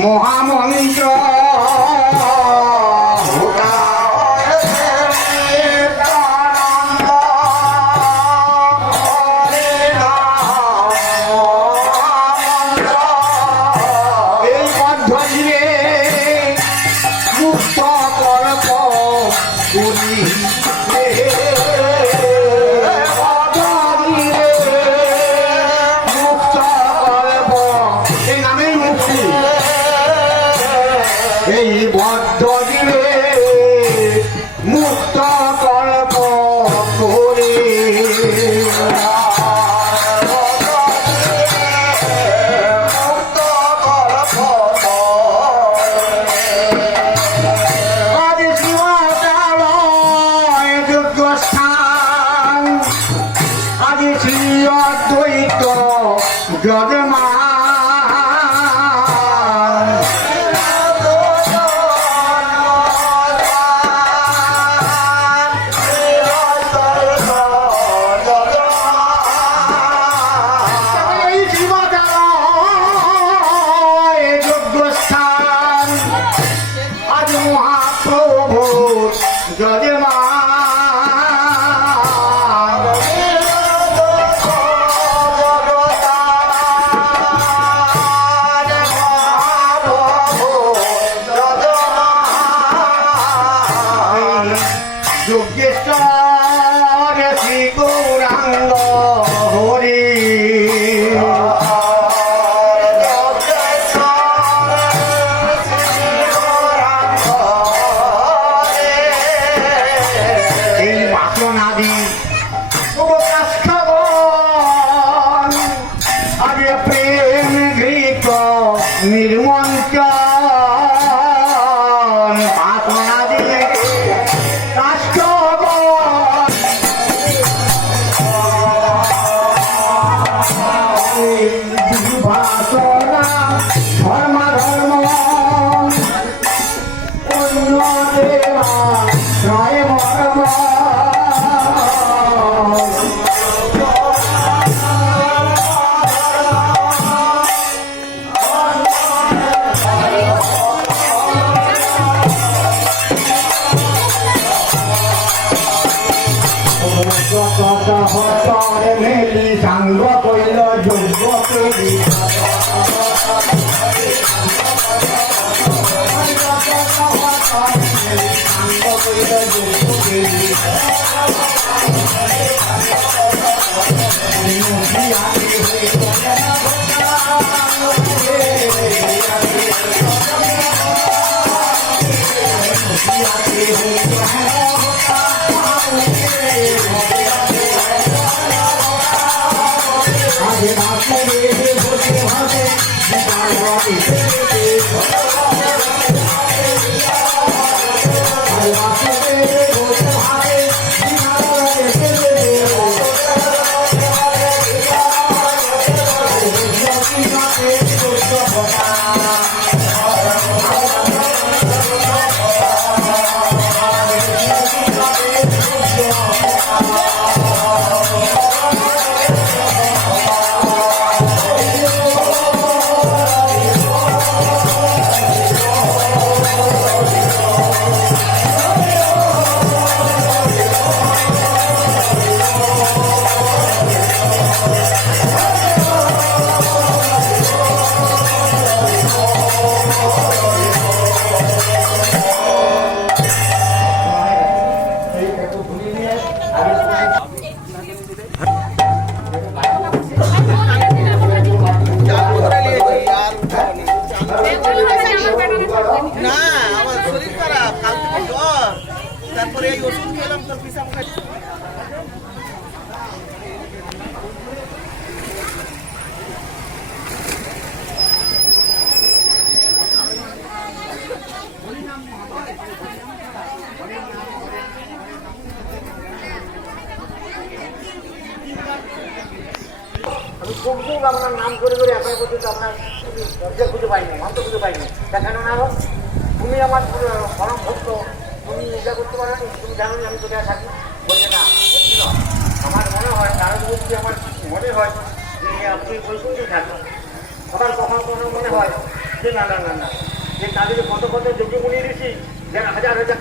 মহামন্ত্র এই পদ্ধতিরে মুক্ত কল্প করি এই বদ্ধ দিলে মুক্ত কল্প করে আজ শিবালয় যোগ্য স্থান আজ শ্রী অদ্বৈত জগমা যোগেশ্বর শ্রী গৌরাঙ্গ হরি এই বাসনাদি আগে প্রেম ঘৃত নির্মঞ্চ বাসনাদি ধর্ম ধর্ম অন্য দেবা জয় মর্ম মেলি সাঙ্গ কইল যোগ্য করি না আমার শরীর খারাপ কাল থেকে জ্বর তারপরে এই ওষুধ খেলাম তোর পিসাব খাই আমি খুব আপনার নাম করে এখন পর্যন্ত আপনার দরজা খুঁজে পাইনি মন্ত্র খুঁজে পাইনি দেখানো না হোক তুমি আমার পরম ভক্ত তুমি এটা করতে পারো তুমি জানো আমি কোথায় থাকি বলছে না বলছিল আমার মনে হয় কারণ বলছি আমার মনে হয় যে আপনি বৈকুণ্ঠে থাকেন আবার কখনো কখনো মনে হয় যে না না না না যে তাদের কত কত যোগী মুনি ঋষি যারা হাজার হাজার